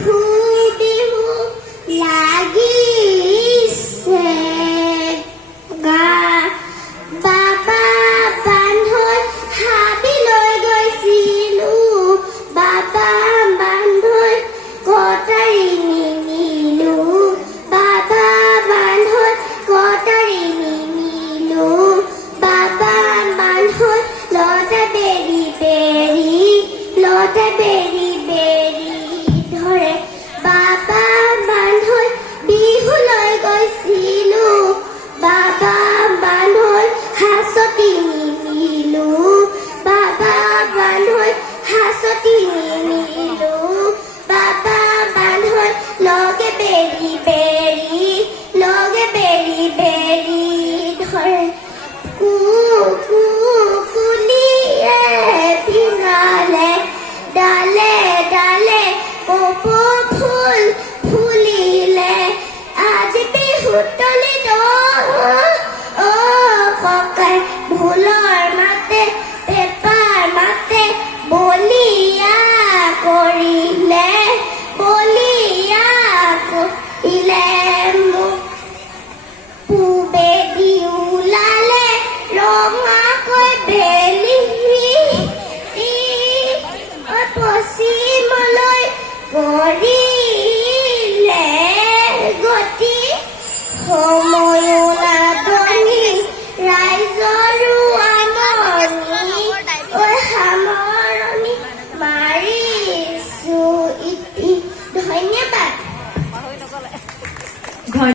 বিহু লাগিছে গা বাবা বান্ধৈ হাবি লৈ গৈছিলো বাবা বান্ধৈ কটাৰী নিনিলো বাবা বান্ধৈ কটাৰী নিনিলো বাবা বান্ধৈ লতে বেৰি বেৰি ধৰে বাবা বান্ধৈ বিহু লৈ গৈছিলো বাবা বান্ধৈ হাঁচতি নিনিলো বাবা বান্ধৈ হাঁচতি নিনিলো বাবা বান্ধৈ লগে বেৰি বেৰি ধৰে কুলিয়ে ভিঙালে ডালে ডালে কপৌ ফুল ফুলিলে আজি বিহুত তলিত অ ককাই ঢোলৰ মাতে পেঁপাৰ মাতে বলিয়া কৰিলে মোক পূবেদি ওলালে ৰঙাকৈ বেলি পশ্চিমলৈ কৰিলে গতি